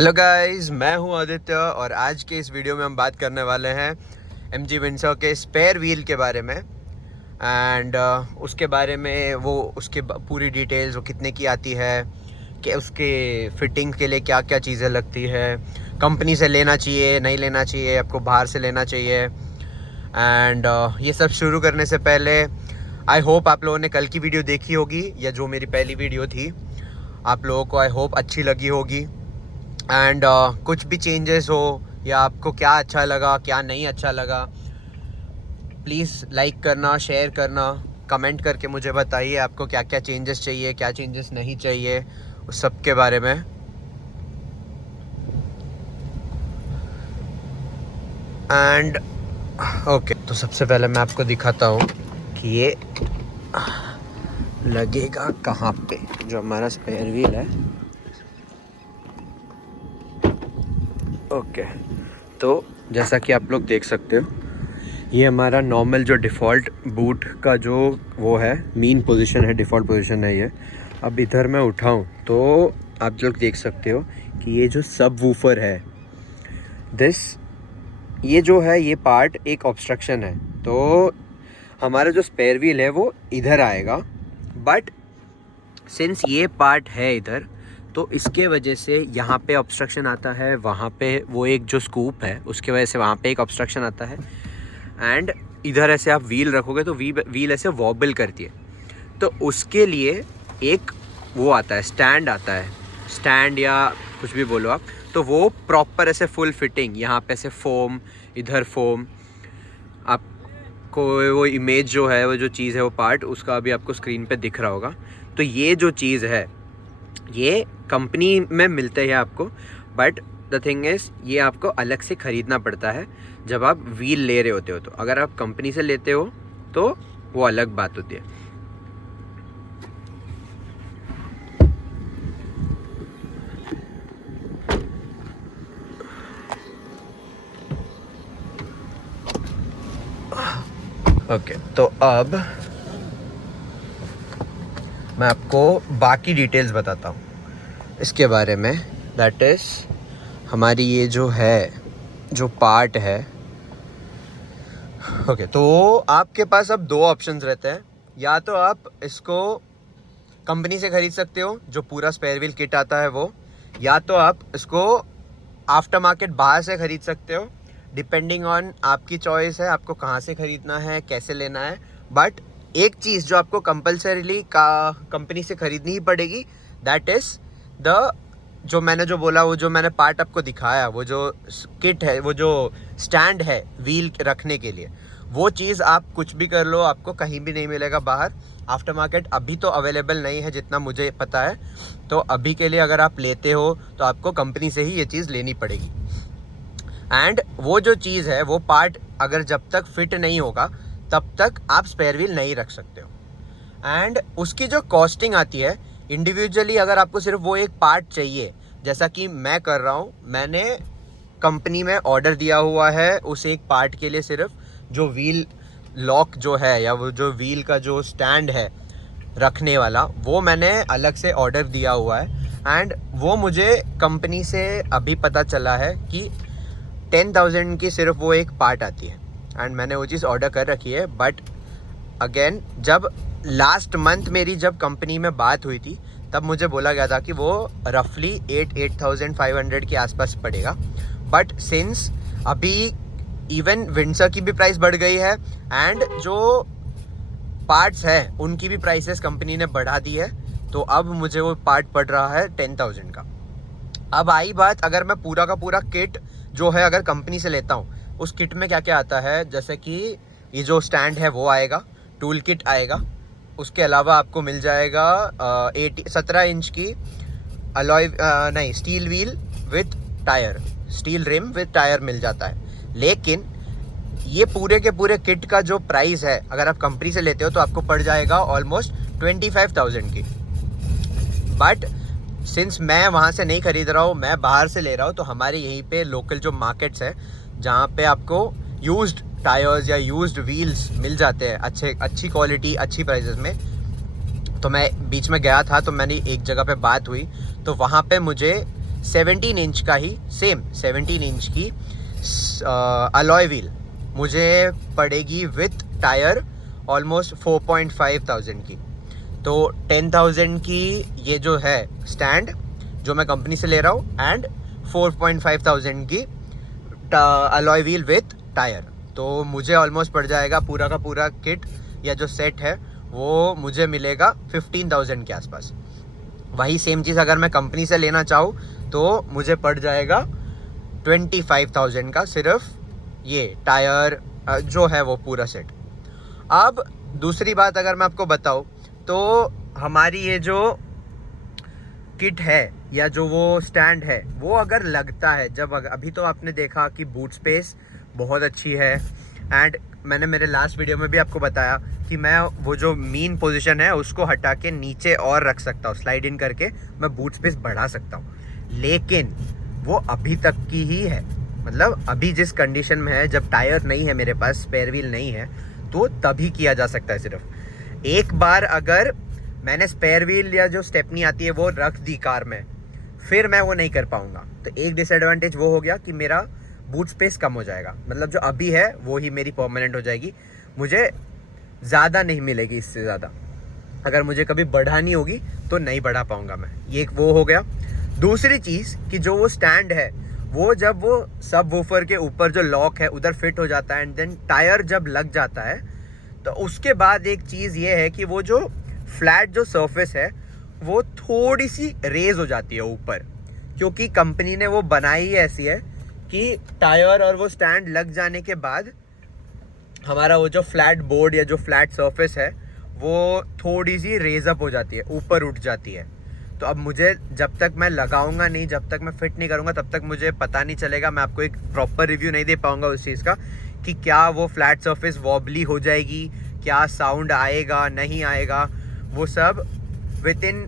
Hello guys, मैं हूं आदित्य और आज के इस वीडियो में हम बात करने वाले हैं MG विंडसर के स्पेयर व्हील के बारे में एंड उसके बारे में उसके पूरी डिटेल्स, वो कितने की आती है, कि उसके फिटिंग के लिए क्या क्या चीज़ें लगती है, कंपनी से लेना चाहिए नहीं लेना चाहिए, आपको बाहर से लेना चाहिए। एंड ये सब शुरू करने से पहले आई होप आप लोगों ने कल की वीडियो देखी होगी या जो मेरी पहली वीडियो थी आप लोगों को आई होप अच्छी लगी होगी। एंड कुछ भी चेंजेस हो या आपको क्या अच्छा लगा क्या नहीं अच्छा लगा, प्लीज़ लाइक करना, शेयर करना, कमेंट करके मुझे बताइए आपको क्या क्या चेंजेस चाहिए, क्या चेंजेस नहीं चाहिए, उस सब के बारे में। एंड ओके, तो सबसे पहले मैं आपको दिखाता हूँ कि ये लगेगा कहाँ पे, जो हमारा स्पेयर व्हील है। ओके, तो जैसा कि आप लोग देख सकते हो, ये हमारा नॉर्मल जो डिफ़ॉल्ट बूट का जो वो है, मीन पोजीशन है, डिफ़ॉल्ट पोजीशन है ये। अब इधर मैं उठाऊं तो आप लोग देख सकते हो कि ये जो सब वूफर है, ये जो है, ये पार्ट एक ऑब्स्ट्रक्शन है। तो हमारा जो स्पेयर व्हील है वो इधर आएगा, बट सिंस ये पार्ट है इधर, तो इसके वजह से यहाँ पे ऑब्स्ट्रक्शन आता है, वहाँ पे वो एक जो स्कूप है उसके वजह से वहाँ पे एक ऑब्स्ट्रक्शन आता है। एंड इधर ऐसे आप व्हील रखोगे तो व्हील ऐसे वॉबल करती है, तो उसके लिए एक वो आता है, स्टैंड आता है, स्टैंड या कुछ भी बोलो आप, तो वो प्रॉपर ऐसे फुल फिटिंग, यहाँ पे ऐसे फोम, इधर फोम, आपको वो इमेज जो है, वो जो चीज़ है, वो पार्ट उसका अभी आपको स्क्रीन पे दिख रहा होगा। तो ये जो चीज़ है ये कंपनी में मिलते हैं आपको, बट द थिंग इज़ ये आपको अलग से ख़रीदना पड़ता है जब आप व्हील ले रहे होते हो। तो अगर आप कंपनी से लेते हो तो वो अलग बात होती है। ओके, तो अब मैं आपको बाकी डिटेल्स बताता हूँ इसके बारे में। दैट इज़ हमारी ये जो है, जो पार्ट है। ओके, तो आपके पास अब दो ऑप्शंस रहते हैं। या तो आप इसको कंपनी से ख़रीद सकते हो, जो पूरा स्पेयर व्हील किट आता है वो, या तो आप इसको आफ्टर मार्केट बाहर से ख़रीद सकते हो। डिपेंडिंग ऑन आपकी चॉइस है, आपको कहाँ से ख़रीदना है, कैसे लेना है। बट एक चीज़ जो आपको कंपल्सरीली कंपनी से ख़रीदनी ही पड़ेगी, दैट इज़ जो मैंने जो बोला, वो जो मैंने पार्ट आपको दिखाया, वो जो किट है, वो जो स्टैंड है व्हील रखने के लिए, वो चीज़ आप कुछ भी कर लो, आपको कहीं भी नहीं मिलेगा बाहर। आफ्टर मार्केट अभी तो अवेलेबल नहीं है जितना मुझे पता है। तो अभी के लिए अगर आप लेते हो तो आपको कंपनी से ही ये चीज़ लेनी पड़ेगी। एंड वो जो चीज़ है, वो पार्ट अगर जब तक फिट नहीं होगा तब तक आप स्पेयर व्हील नहीं रख सकते हो। एंड उसकी जो कॉस्टिंग आती है इंडिविजुअली, अगर आपको सिर्फ वो एक पार्ट चाहिए, जैसा कि मैं कर रहा हूँ, मैंने कंपनी में ऑर्डर दिया हुआ है उस एक पार्ट के लिए, सिर्फ जो व्हील लॉक जो है या वो जो व्हील का जो स्टैंड है रखने वाला, वो मैंने अलग से ऑर्डर दिया हुआ है। एंड वो मुझे कंपनी से अभी पता चला है कि 10,000 की सिर्फ वो एक पार्ट आती है। एंड मैंने वो चीज़ ऑर्डर कर रखी है। बट अगेन, जब लास्ट मंथ मेरी जब कंपनी में बात हुई थी, तब मुझे बोला गया था कि वो रफली 8,500 के आसपास पड़ेगा। बट सिंस अभी इवन विंडसर की भी प्राइस बढ़ गई है एंड जो पार्ट्स है उनकी भी प्राइसेस कंपनी ने बढ़ा दी है, तो अब मुझे वो पार्ट पड़ रहा है 10,000 का। अब आई बात, अगर मैं पूरा का पूरा किट जो है अगर कंपनी से लेता हूँ, उस किट में क्या क्या आता है, जैसे कि ये जो स्टैंड है वो आएगा, टूल किट आएगा, उसके अलावा आपको मिल जाएगा 17 इंच की steel wheel with tyre, steel rim with tyre मिल जाता है। लेकिन ये पूरे के पूरे किट का जो प्राइस है, अगर आप कंपनी से लेते हो तो आपको पड़ जाएगा ऑलमोस्ट 25,000 की। बट सिंस मैं वहाँ से नहीं खरीद रहा हूँ, मैं बाहर से ले रहा हूँ, तो हमारे यहीं पे लोकल जो मार्केट्स है जहाँ पे आपको यूज्ड टायर्स या यूज्ड व्हील्स मिल जाते हैं अच्छी क्वालिटी, अच्छी प्राइसेस में। तो मैं बीच में गया था, तो मैंने एक जगह पे बात हुई, तो वहाँ पे मुझे 17 इंच का ही, सेम 17 इंच की अलॉय व्हील मुझे पड़ेगी विथ टायर ऑलमोस्ट 4,500 की। तो 10,000 की ये जो है स्टैंड जो मैं कंपनी से ले रहा हूँ, एंड 4,500 की अलॉय व्हील विथ टायर। तो मुझे ऑलमोस्ट पड़ जाएगा पूरा का पूरा किट या जो सेट है वो मुझे मिलेगा 15,000 के आसपास। वही सेम चीज़ अगर मैं कंपनी से लेना चाहूँ तो मुझे पड़ जाएगा 25,000 का, सिर्फ ये टायर जो है वो पूरा सेट। अब दूसरी बात अगर मैं आपको बताऊँ तो हमारी ये जो किट है या जो वो स्टैंड है वो अगर लगता है, जब अभी तो आपने देखा कि बूट स्पेस बहुत अच्छी है, एंड मैंने मेरे लास्ट वीडियो में भी आपको बताया कि मैं वो जो मीन पोजीशन है उसको हटा के नीचे और रख सकता हूँ, स्लाइड इन करके मैं बूट स्पेस बढ़ा सकता हूँ। लेकिन वो अभी तक की ही है, मतलब अभी जिस कंडीशन में है, जब टायर नहीं है मेरे पास, स्पेयर व्हील नहीं है, तो तभी किया जा सकता है। सिर्फ एक बार अगर मैंने स्पेयर व्हील या जो स्टेपनी आती है वो रख दी कार में, फिर मैं वो नहीं कर पाऊँगा। तो एक डिसएडवांटेज वो हो गया कि मेरा बूट स्पेस कम हो जाएगा, मतलब जो अभी है वो ही मेरी परमानेंट हो जाएगी, मुझे ज़्यादा नहीं मिलेगी इससे ज़्यादा। अगर मुझे कभी बढ़ानी होगी तो नहीं बढ़ा पाऊँगा मैं, ये एक वो हो गया। दूसरी चीज़ कि जो वो स्टैंड है वो जब वो सब वूफर के ऊपर जो लॉक है उधर फिट हो जाता है, एंड देन टायर जब लग जाता है तो उसके बाद एक चीज़ ये है कि वो जो फ्लैट जो सरफेस है वो थोड़ी सी रेज हो जाती है ऊपर, क्योंकि कंपनी ने वो बनाई ही ऐसी है कि टायर और वो स्टैंड लग जाने के बाद हमारा वो जो फ्लैट बोर्ड या जो फ्लैट सरफेस है वो थोड़ी सी रेज अप हो जाती है, ऊपर उठ जाती है। तो अब मुझे जब तक मैं लगाऊंगा नहीं, जब तक मैं फिट नहीं करूंगा, तब तक मुझे पता नहीं चलेगा, मैं आपको एक प्रॉपर रिव्यू नहीं दे पाऊंगा उस चीज़ का कि क्या वो फ्लैट सरफेस वॉबली हो जाएगी, क्या साउंड आएगा नहीं आएगा। वो सब विद इन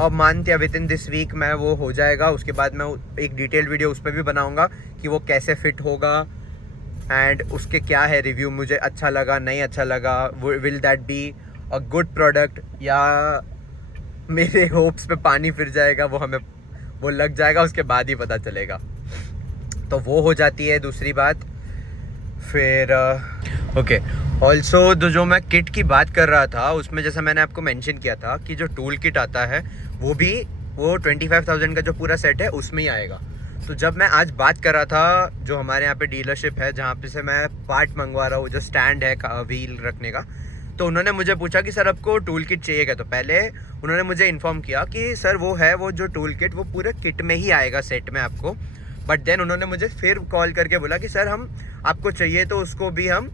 अ मंथ या विद इन दिस वीक मैं वो हो जाएगा। उसके बाद मैं एक डिटेल्ड वीडियो उस पर भी बनाऊंगा कि वो कैसे फिट होगा एंड उसके क्या है रिव्यू, मुझे अच्छा लगा नहीं अच्छा लगा, will that be a good product, या मेरे होप्स पे पानी फिर जाएगा, वो हमें वो लग जाएगा उसके बाद ही पता चलेगा। तो वो हो जाती है दूसरी बात। फिर ओके, ऑल्सो जो मैं किट की बात कर रहा था उसमें जैसा मैंने आपको मेंशन किया था कि जो टूल किट आता है वो भी वो 25,000 का जो पूरा सेट है उसमें ही आएगा। तो जब मैं आज बात कर रहा था जो हमारे यहाँ पे डीलरशिप है जहाँ पे से मैं पार्ट मंगवा रहा हूँ, जो स्टैंड है व्हील रखने का, तो उन्होंने मुझे पूछा कि सर आपको टूल किट चाहिए क्या। तो पहले उन्होंने मुझे इन्फॉर्म किया कि सर वो है वो जो टूल किट वो पूरे किट में ही आएगा सेट में आपको। बट देन उन्होंने मुझे फिर कॉल करके बोला कि सर हम आपको चाहिए तो उसको भी हम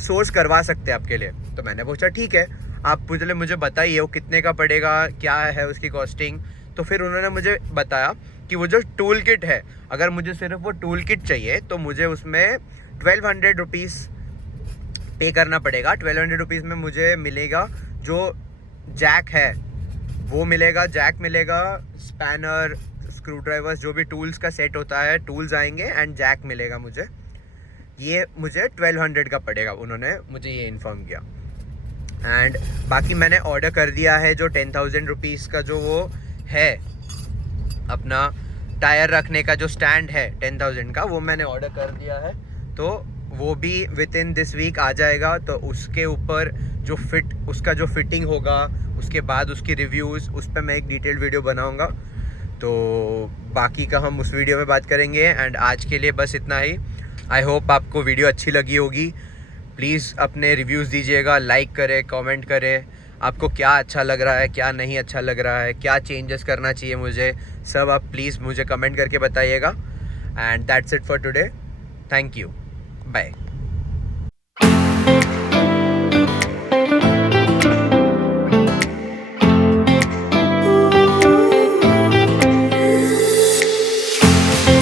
सोर्स करवा सकते हैं आपके लिए। तो मैंने पूछा ठीक है, आप पहले मुझे बताइए वो कितने का पड़ेगा, क्या है उसकी कॉस्टिंग। तो फिर उन्होंने मुझे बताया कि वो जो टूल किट है, अगर मुझे सिर्फ वो टूल किट चाहिए तो मुझे उसमें 1,200 रुपीज़ पे करना पड़ेगा। 1,200 रुपीज़ में मुझे मिलेगा जो जैक है वो मिलेगा, जैक मिलेगा, स्पैनर, स्क्रू ड्राइवर्स, जो भी टूल्स का सेट होता है, टूल्स आएंगे एंड जैक मिलेगा मुझे। ये मुझे 1,200 का पड़ेगा, उन्होंने मुझे ये इन्फॉर्म किया। एंड बाकी मैंने ऑर्डर कर दिया है जो 10,000 रुपीज़ का जो वो है अपना टायर रखने का जो स्टैंड है 10,000 का, वो मैंने ऑर्डर कर दिया है। तो वो भी विद इन दिस वीक आ जाएगा। तो उसके ऊपर जो उसका जो फिटिंग होगा, उसके बाद उसकी रिव्यूज़, उस पर मैं एक डिटेल्ड वीडियो बनाऊंगा। तो बाकी का हम उस वीडियो में बात करेंगे। एंड आज के लिए बस इतना ही। आई होप आपको वीडियो अच्छी लगी होगी। प्लीज़ अपने रिव्यूज़ दीजिएगा, लाइक करें, कमेंट करें, आपको क्या अच्छा लग रहा है, क्या नहीं अच्छा लग रहा है, क्या चेंजेस करना चाहिए मुझे, सब आप प्लीज़ मुझे कमेंट करके बताइएगा। And that's it for today. Thank you, bye.